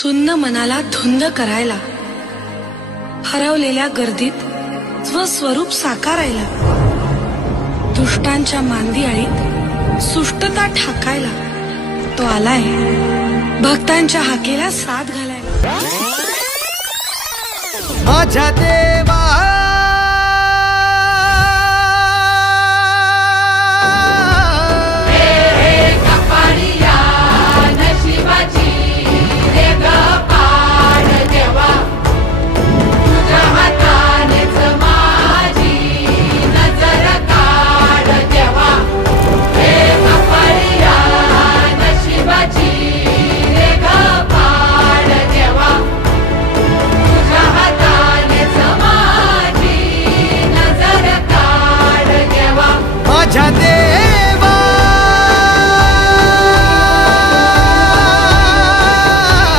सुन्न मनाला धुंद करायला, हरवलेल्या गर्दीत स्वस्वरूप साकारायला, दुष्टांच्या मांदियाळीत सुष्टता ठाकायला तो आलाय भक्तांच्या हाकेला साथ घालायला. माझ्या देवा